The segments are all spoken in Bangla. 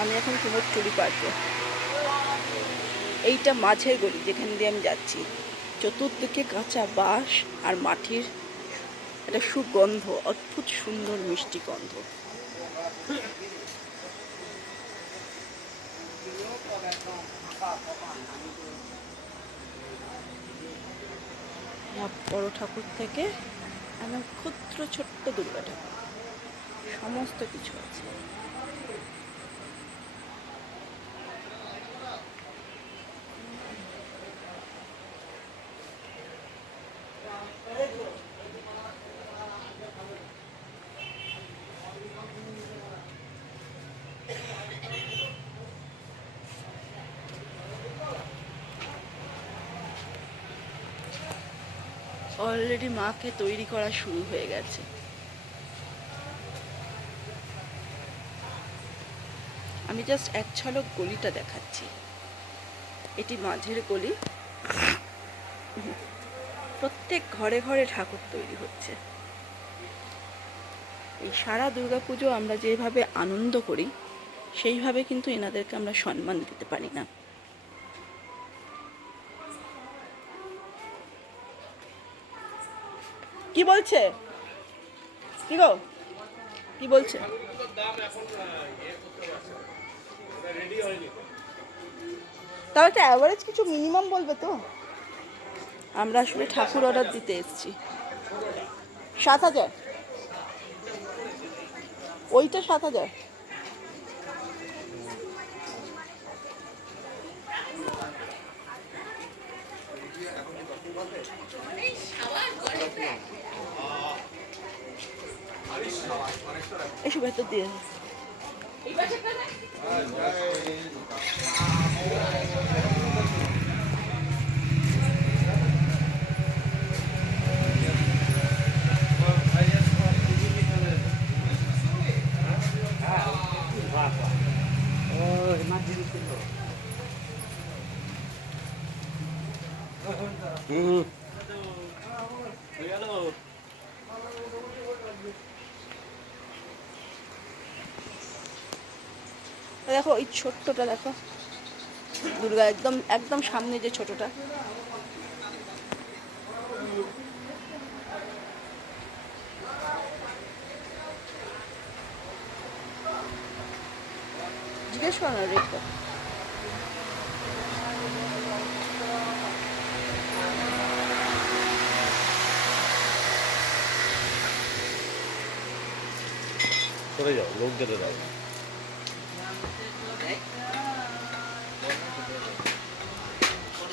আমি এখন কুমোরটুলি পারবো। এইটা মাঝের গলি যেখান দিয়ে আমি যাচ্ছি। চতুর্দিকে কাঁচা বাঁশ আর মাটির একটা সুগন্ধ, অদ্ভুত সুন্দর মিষ্টি গন্ধ। বড় ঠাকুর থেকে একদম ক্ষুদ্র ছোট্ট দুর্গা ঠাকুর, সমস্ত কিছু আছে। অলরেডি মাকে তৈরি করা শুরু হয়ে গেছে। আমি জাস্ট এক ঝলক গলিটা দেখাচ্ছি। এটি মাঝের গলি। প্রত্যেক ঘরে ঘরে ঠাকুর তৈরি হচ্ছে। এই সারা দুর্গাপুজো আমরা যেভাবে আনন্দ করি সেইভাবে কিন্তু এনাদেরকে আমরা সম্মান দিতে পারি না। কি বলছে? কি গো, কি বলছে? তাও একটা অ্যাভারেজ কিছু মিনিমাম বলবে তো। আমরা আসলে ঠাকুর অর্ডার দিতে এসেছি। 7,000, ওইটা 7,000। এসব ভেতর দিয়ে দেখো, ওই ছোট্টটা দেখো, দুর্গা একদম একদম সামনে যে ছোটটা। জিজ্ঞেস করো না রেটটা। চলে যাও, লোক যেতে দাও।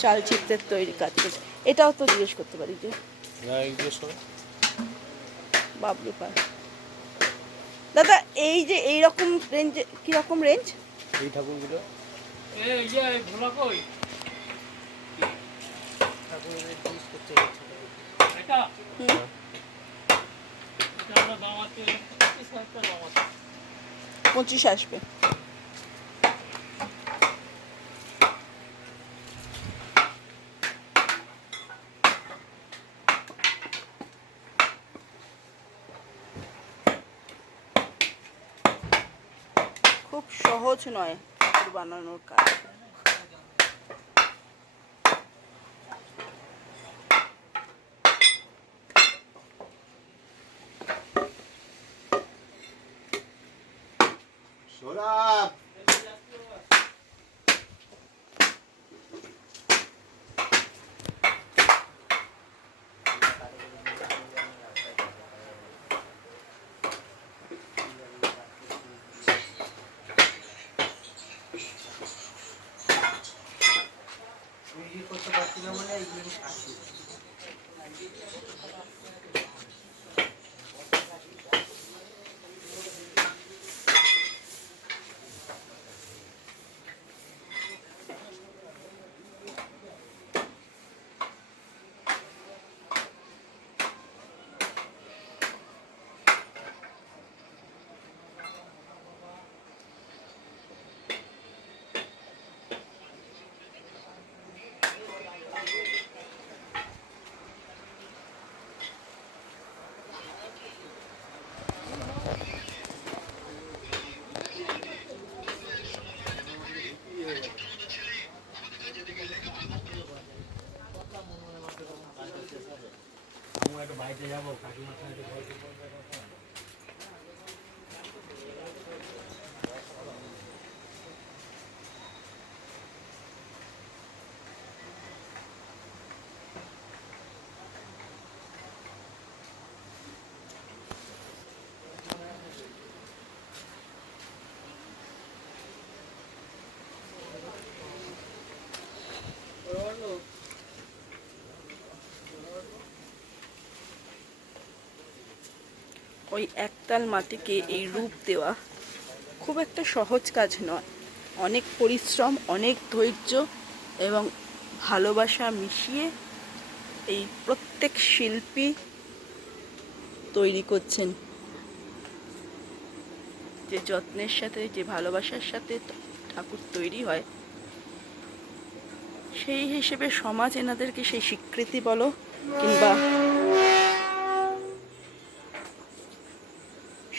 চাল চিত্রের তৈরি কাজ করছে। এটাও তো জিজ্ঞেস করতে পারি যে বাবলু পাল। দাদা, এই যে এইরকম রেঞ্জে কিরকম রেঞ্জ? এই ঠাকুরগুলো পঁচিশ আসবে। খুব সহজ নয় ঠাকুর বানানোর কাজ। করতে পারছি না বলে এই জিনিস আসছে। ওই একতাল মাটিকে এই রূপ দেওয়া খুব একটা সহজ কাজ নয়। অনেক পরিশ্রম, অনেক ধৈর্য এবং ভালোবাসা মিশিয়ে এই প্রত্যেক শিল্পী তৈরি করছেন। যে যত্নের সাথে, যে ভালোবাসার সাথে ঠাকুর তৈরি হয়, সেই হিসেবে সমাজ এনাদেরকে সেই স্বীকৃতি বলো কিংবা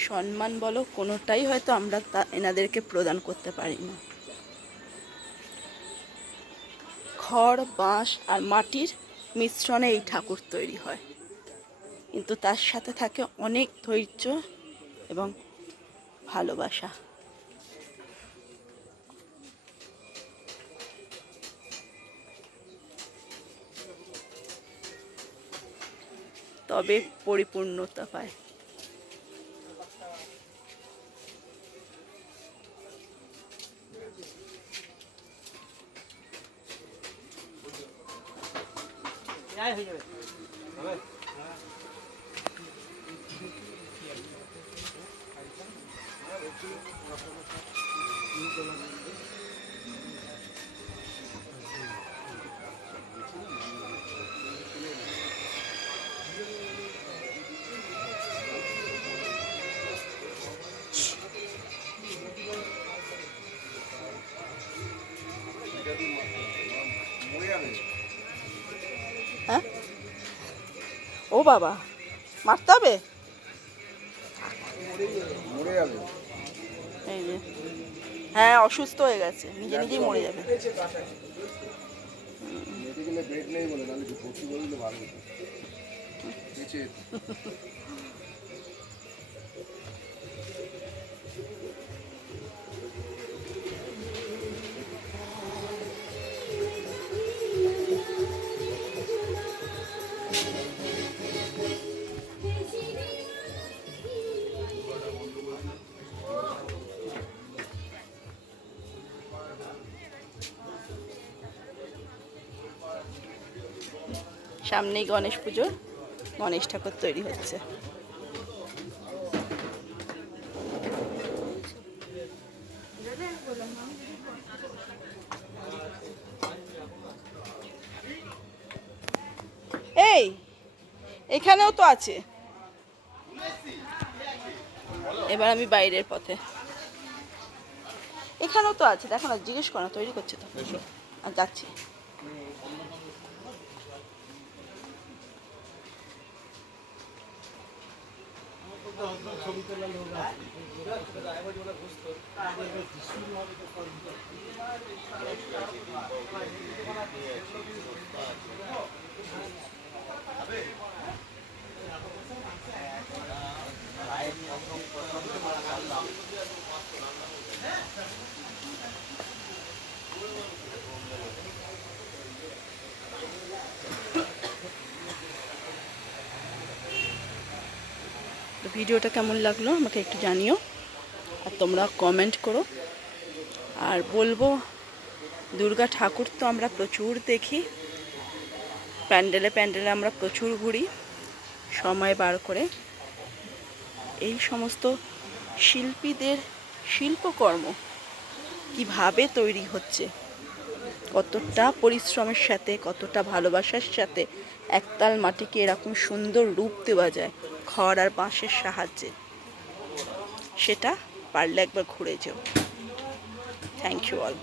সম্মান বলো, কোনোটাই হয়তো আমরা এনাদেরকে প্রদান করতে পারি না। খড়, বাঁশ আর মাটির মিশ্রণে এই ঠাকুর তৈরি হয়, কিন্তু তার সাথে থাকে অনেক ধৈর্য এবং ভালোবাসা। তবে পরিপূর্ণতা পায়। হ্যাঁ, ও বাবা, মারতে হবে। এই যে, হ্যাঁ, অসুস্থ হয়ে গেছে, নিজে নিজেই মরে যাবে। সামনেই গণেশ পুজো, গণেশ ঠাকুর তৈরি হচ্ছে। এই, এখানেও তো আছে। এবার আমি বাইরের পথে, এখানেও তো আছে, দেখো না, জিজ্ঞেস করো না, তৈরি করছে তো। আর যাচ্ছি। তো ভিডিওটা কেমন লাগলো আমাকে একটু জানিও, আর তোমরা কমেন্ট করো। আর বলবো, দুর্গা ঠাকুর তো আমরা প্রচুর দেখি, প্যান্ডেলে প্যান্ডেলে আমরা প্রচুর ঘুরি সময় বার করে। এই সমস্ত শিল্পীদের শিল্পকর্ম কিভাবে তৈরি হচ্ছে, কতটা পরিশ্রমের সাথে, কতটা ভালোবাসার সাথে একতাল মাটিকে এরকম সুন্দর রূপ দেওয়া যায় খড় আর বাঁশের সাহায্যে, সেটা পারলে একবার ঘুরে যেও। Thank you all.